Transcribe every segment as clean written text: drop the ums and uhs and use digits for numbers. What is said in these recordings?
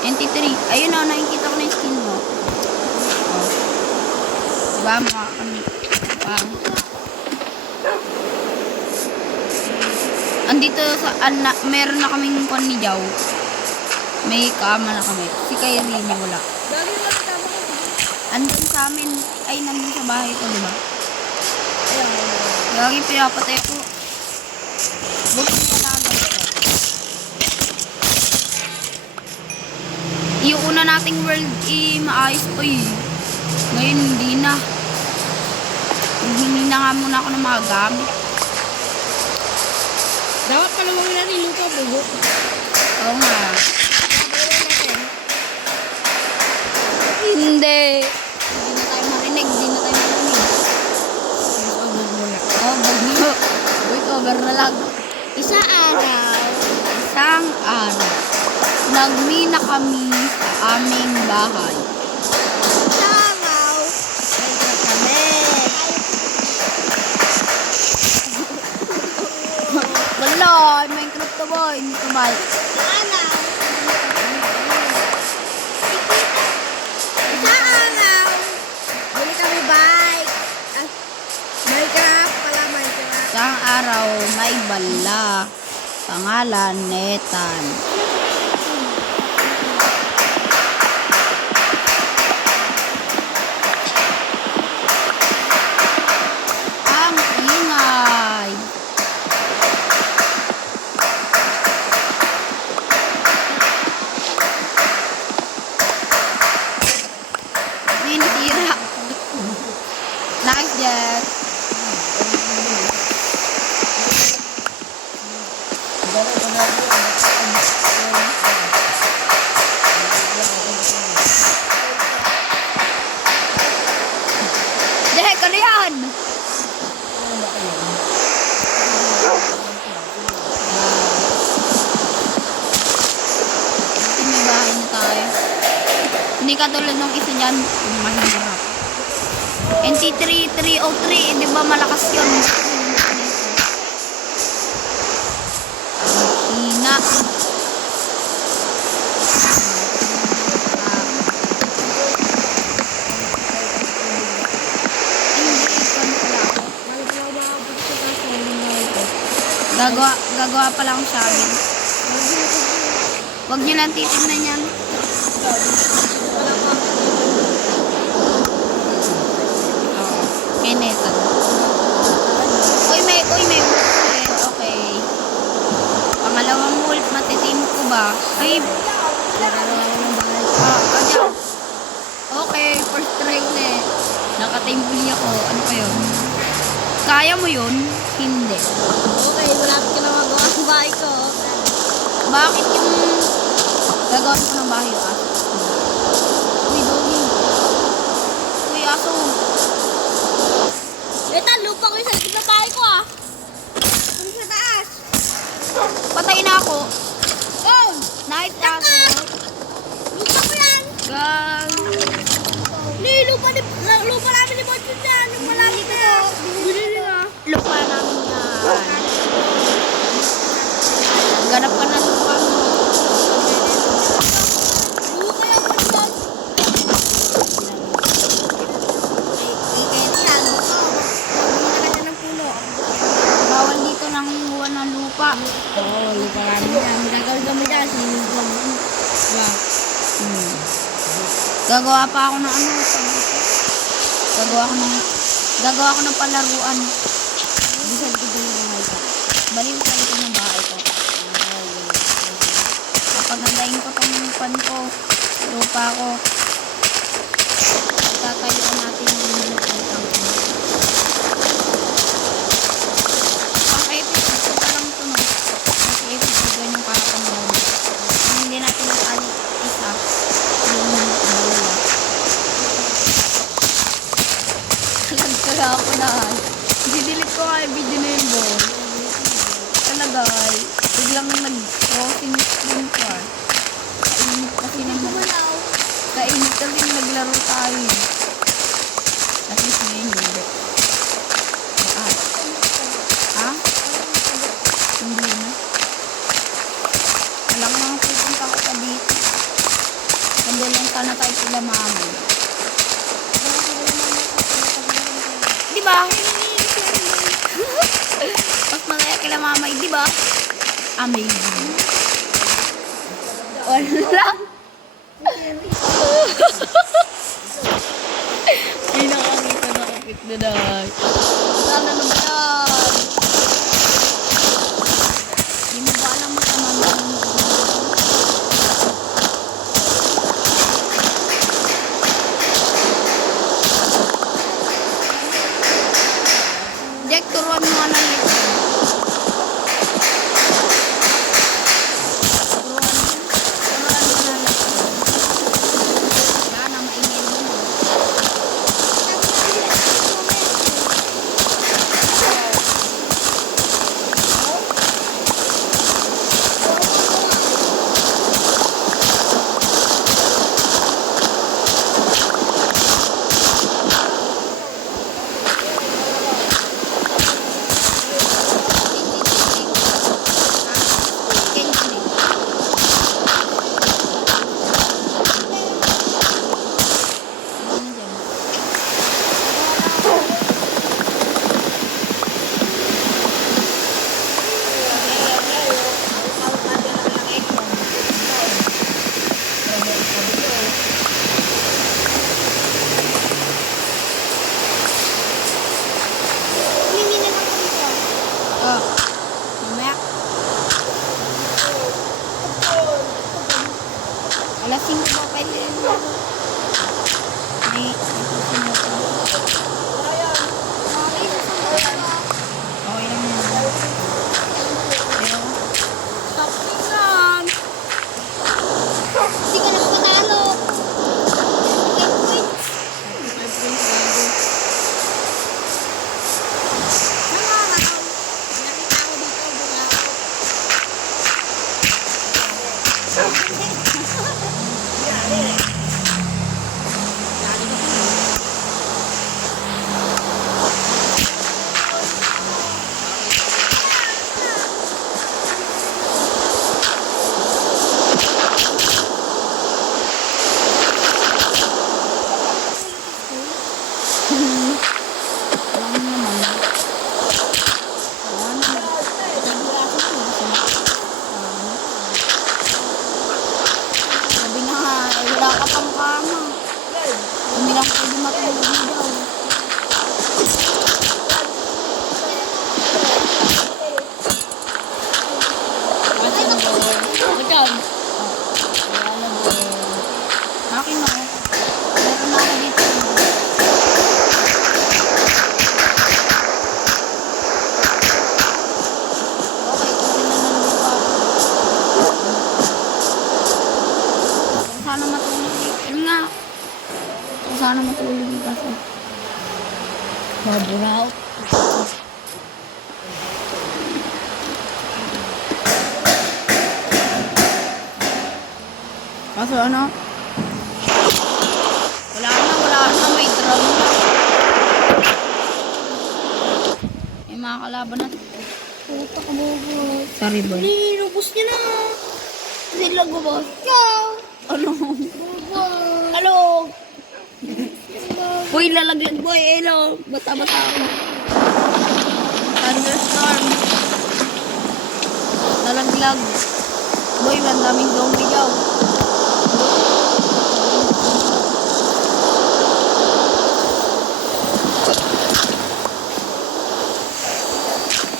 NT3. Ayun o, nakikita ko na yung skin mo. Oh. Diba, mukha kami. Andito sa, meron na kaming kwan ni Jaw. May kama na kami. Si Kyrie niya wala. Lagi wala tama ko. Andun sa amin, ay nandun sa bahay ko, diba? Ayan. Lagi pinapatay ko. Buksan ko na agad ito. Yung una nating world, maayos pa eh. Ngayon, hindi na. Hindi na nga muna ako ng mga gamit. Dapat pala mga natin lupa, bubo. Oo nga. Hindi. Hindi na tayo marinig. Hindi na tayo marinig. Voice over na lang. Isang araw. Nagmina kami sa aming bahay. Tangaw. Nagmina kami. Wala. Minecraft to boy. Hindi ko mahal. Tangaw. Isang araw. Bili kami bike. Minecraft pala, Minecraft. Isang araw may bala. Pangalan Netan. Ang ingay. Minitira. Nice, Jess. Dek, ano yan? May bahay na tayo. Hindi katulad nung isa dyan. Mahirap. NT3 303, di ba malakas yun? Hina. Gagawa pa lang sa amin. Huwag nyo lang titignan yan. Kinetan. Uy, may okay. Pangalawang wolf, matitim ko ba? Ay, ayan. Okay, first try ulit. Nakatimuli ako. Ano pa yun? Kaya mo yun? Hindi. Okay, malapit ka na magawa ang bahay ko. Bakit yung gagawin ko ng bahay ka? Uy, doggy. Uy, aso. Ito, lupa ko yung sa likod ng bahay ko ah. Kung sa taas. Patay na ako. Oh! Night aso. Lupa ko yan. Gang. Lupa namin ni Bonjo dyan. Lupa namin na yan. Binili nga. Lupa namin yan. Ganap ka na lupa mo. Lupa yan, Bonjo. Kaya yan. Bumili ka ng puno. Bawal dito nang huwa ng lupa. Oo, lupa namin yan. Gagawin kami dyan. Sinigwag mo. Diba? Gagawa pa ako ng ano. Gagawa ko ng palaruan. Bisan ko din yung bahay ko. Baliw sa ito ng bahay ko. Papagandahin ko tong pan ko. Lupa ko. Tatayuan natin yung pang-episode ko pa lang ito, no? Pang-episode ko yung kakapanood. Hindi natin nakalit isa. Yung dalawa. Kaya ako na. Didelete ko nga yung video na yun doon. Talaga ay. Biglang nag-crossing screen ko ah. Kainit kasi naglaro tayo eh. At least ngayon hindi. Bakit? Ha? Hindi na. Alam mga pupunta ko pa dito. Punta na tayo sila mama. Di ba? Mas masaya kila mama, di ba? Amazing. Wala. Ay, nakakita na kapit na dahil. Sana na ba yan? Di mo ba alam mo sa mama? Jack, turuan mo na lang. Turuan mo na lang. Sana maingin mo. Mamaya. Alas 5 ba pwede yun? May susunod ko. Okay lang yun. Pero, stop lang. Hindi ka nagpatalo. alam naman. Wala naman. Sabi na nga, wala ka pang kama. Kami lang pwede matulog na daw. Kasi na po. Magkab. Wala na po. Akin na. Meron na ako dito. Okay, kasi na nandun pa. Sana matulog eh. Yun nga. Sana matulog eh kasi. Maburaw. Kaso ano? Wala na, may drum na. May mga kalaban na. Puta ka mo, boss. Sorry boy. Nilubos niya na. Sila gubos. Ikaw. Ano? Boss. Hello? Uy, lalaglag boy. Hello. Bata-bata ako. Thunderstorm. Lalaglag. Boy, ang daming zombie daw.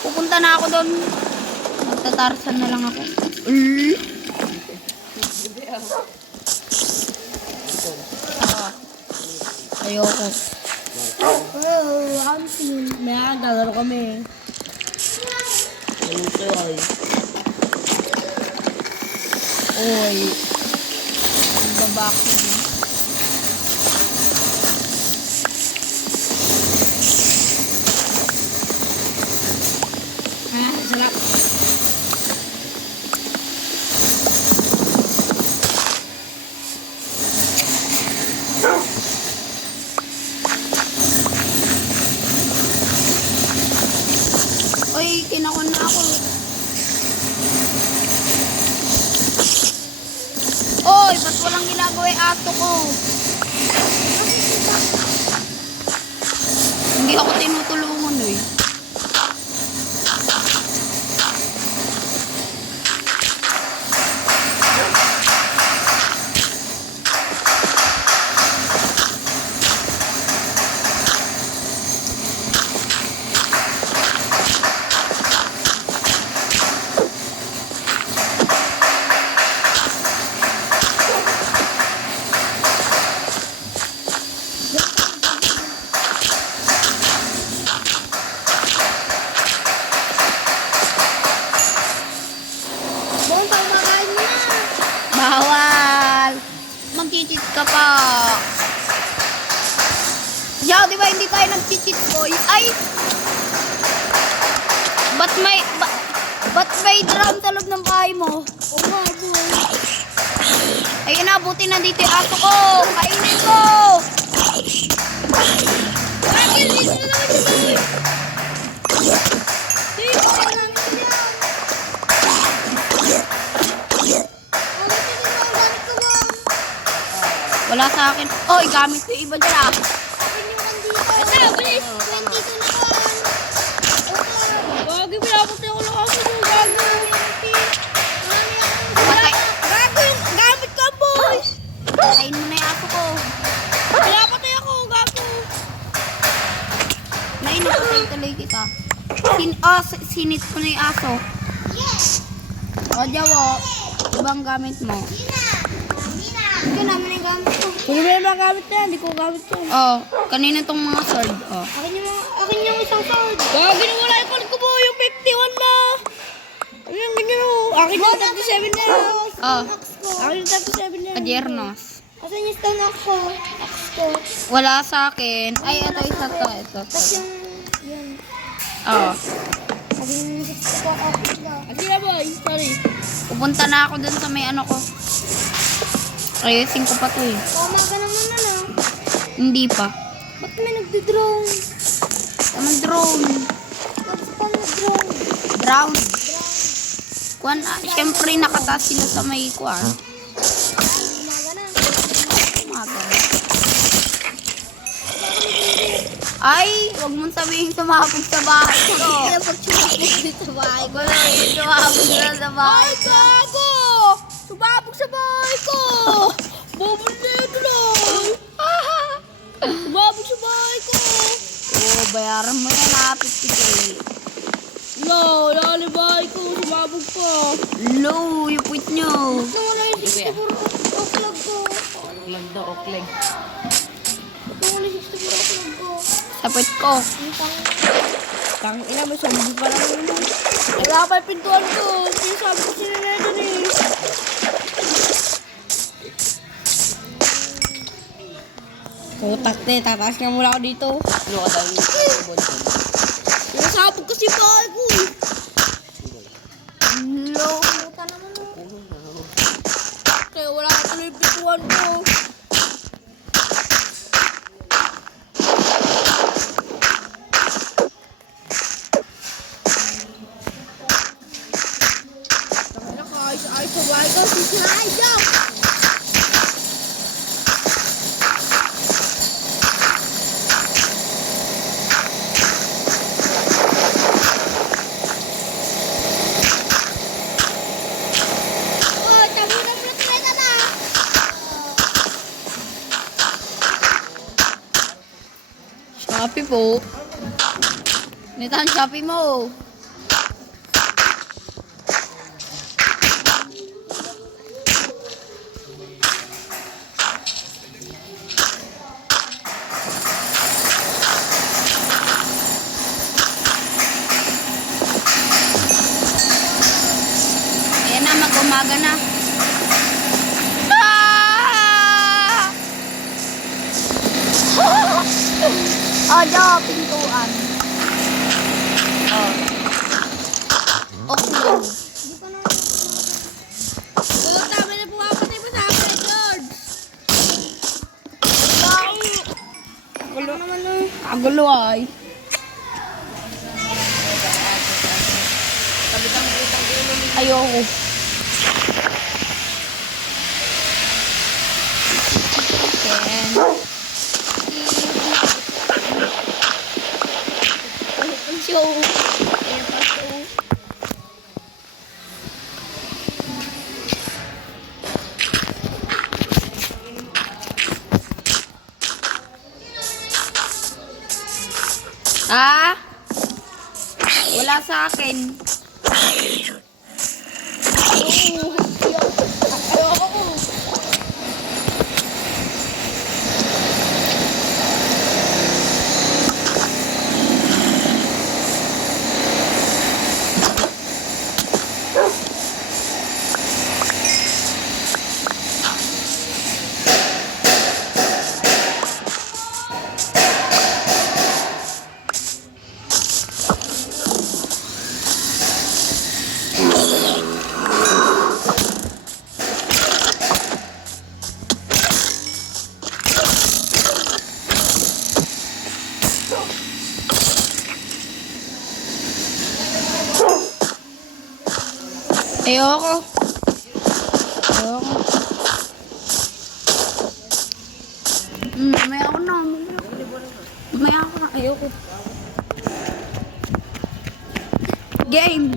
Pupunta na ako doon. Magtatarsan na lang ako. Ayoko. Oh, Hamsin. May agad kami. Oy. Babaki. Sarap. Oy, kinakon na ako. Oh! Oy, ba't walang ginagawa yung aso ko? Hindi ako tinutulungan eh. Bong, pamakain mo na. Bawal! Mag-cheat ka pa. Yo, di ba hindi tayo nag-cheat boy? Ay! Ba't may drum sa loob ng bahay mo? Oo nga, boy. Ayun na, buti nandito yung aso ko. Kainin ko! Bakit? Dito na naman si boy. Dito, kain namin ko yan. Gamit ko, Bong. Wala sa akin. Oy, gamit ko yung iba dyan ah. Akin yung andito. Ito, bilis. 22 na yan. Gagi, pinapatay ako ng aso mo. Gago. Patay. Gago yung gamit ko, boy. Patayin mo na yung aso ko. Pinapatay ako. Gago. Nainapatay tuloy kita. Sinit ko na yung aso. O, Jawo. Ibang gamit mo. Ito naman yung gamit ko. Kunin mo yung mga gamit na yan. Hindi ko gamit yan. Oh, kanina tong mga sword. Oh. Akin yung isang sword. Gagi na wala yung kulit ko po. Yung 51 na. Ano yung ganyan o? Akin yung 37 na. Oh, Akin yung 37 na. Adiernos. Asan yung stone axe ko? Axe ko. Wala sa akin. Ay, ito isa to. Ito. Tapos yung... Yan. Oh. Akin yung 6 ko. Axe ko. Akin na boy. Sorry. Pupunta na ako dun sa may ano ko. Ayusin ko pa to eh. Pamaga naman na na. Hindi pa. Ba't may nagdi-drone? Anong drone? Ba't pa nag-drone? Drown. Kwan, syempre nakataas sila sa may kwan. Umaga na. Umaga. Ay, wag mong sabihin sumabog sa bahay ko. Kaya pag-chumapit dito sa bahay ko. Wala yung sumabog na sa bahay ko. Gago! Sumabog sa bahay ko! Bubul na ito lang! Sumabog sa bahay ko! Oo, bayaran mo yan ha, 50K. No, lalo bahay ko. Sumabog pa. Low, yung puwit nyo. Nawala yung 64 o'clock ko. Oklag daw, oklag. Nawala yung 64 o'clock ko. Sa puwit ko. Tang ina, may zombie pa lang yun. Wala pa yung pintuan ko. Sinasabi ko sila na doon eh. Putak na, tataas nga mula ako dito. Ano ka daw yung Sinasabog kasi bahay ko eh. low. Puta naman oh. Kaya wala ka tuloy yung pintuan ko. Nakakaayos-ayos sa bahay ko. Sisirain daw. Oh, tabi na muna tayo na. Shopee po. Nitan Shopee mo. Ayan na, mag-umaga na. Ah! Oh, daw, pintuan. Oh. Oklog. Puta, may napapatay mo sa akin, George. Gulo naman nun. Kagulo ay. Ayoko. Ang show. Ayan pa show. Ah? Wala sa akin. Ayoko. Ayoko. Mamaya ako na. Mamaya ako na. Ayoko. Game.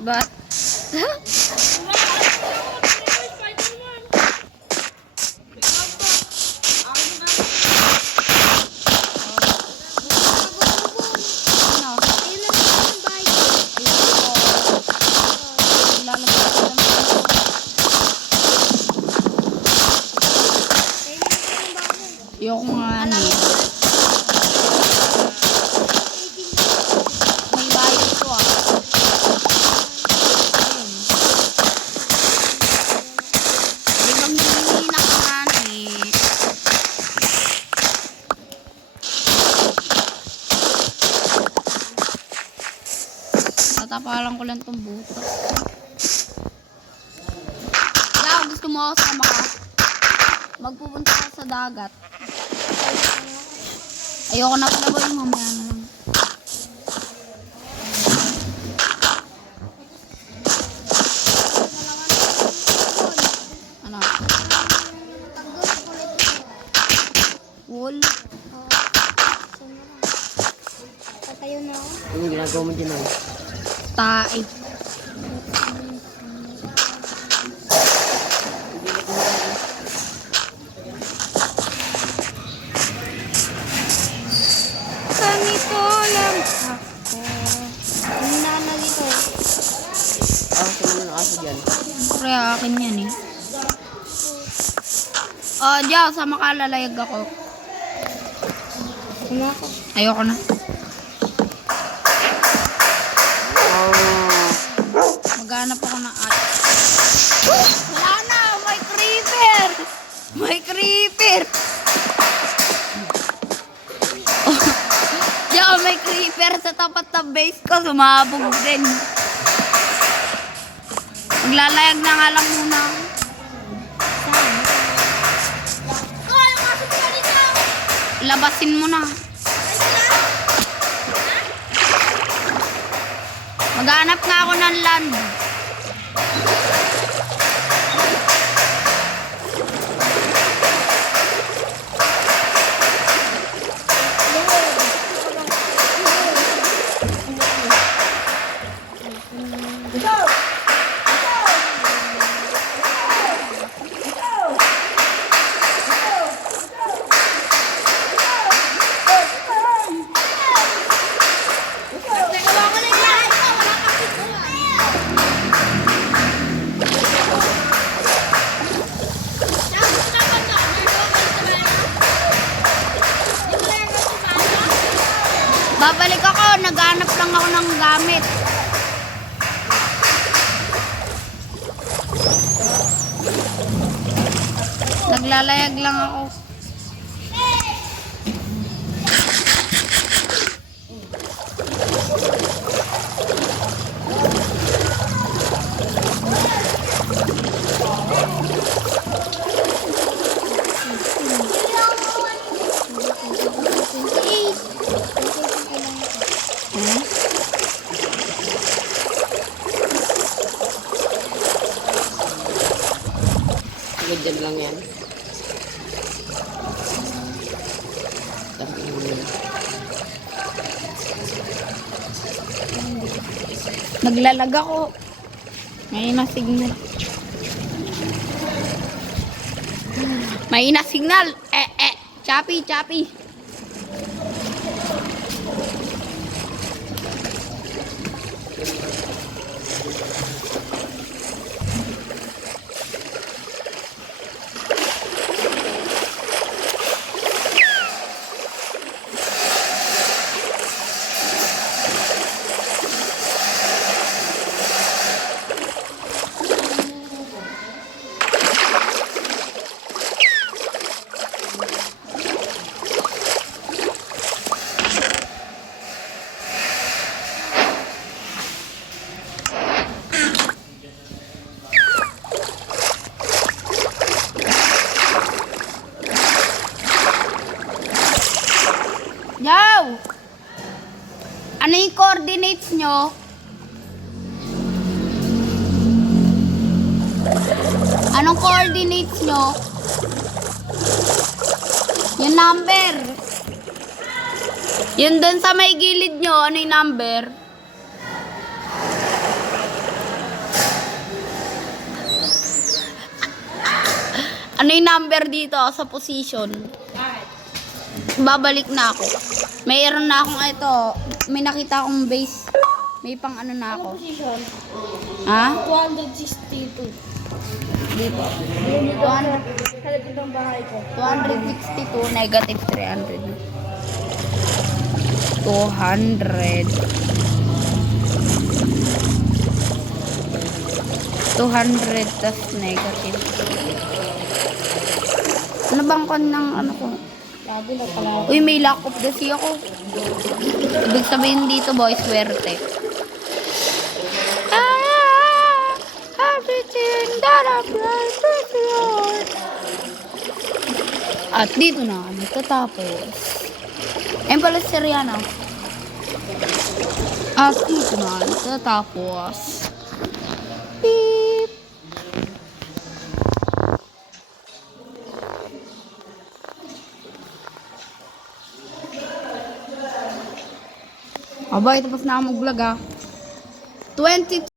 But ayoko nga ano. May bayad ko ah. Ayun. Di ba hindi nakahanit? Tatapalan ko lang tong butas. Kaya gusto mo sama ka? Magpupunta ka sa dagat. Ayoko na pala ba yung mamaya na lang. Ano? Wool? Tatayo na ako. Ano ginagawa mo dyan? Tae. Ganito lang ako. Ang nana dito. Saan mo ng aso dyan? Siyempre akin yan eh. Diyan, sama ka, lalayag ako. Ano ako? Ayoko na. Maghanap ako ng at. Wala na! May creeper! May creeper! Diyan, may creeper sa tapat ng base ko. Sumabog din. Maglalayag na nga lang muna ako. Labasin mo na. Maghanap nga ako ng land. Babalik ako, naghanap lang ako ng gamit. Naglalayag lang ako. lang yan. Tapos yun. Naglalag ako. May na signal. May na signal. Choppy, choppy. Yaw! Ano yung coordinates nyo? Anong coordinates nyo? Yung number. Yun dun sa may gilid nyo, ano yung number? Ano yung number dito sa position? Babalik na ako. Mayroon na akong ito. May nakita akong base. May pang ano na ako. Position? Ha? 262. Dito. Sa likod ng bahay ko. 262 negative 300. 200. 200 tas negative. Ano bang kon ng ano ko? Lagi na pala. Uy, may lack of the sea ako. Ibig sabihin dito, boy, swerte. Everything that I play is yours. At dito na kami tatapos. Ayun pala si Rihanna. At dito na kami tatapos. Beep. Aba, tapos na ako mag-vlog ah. 22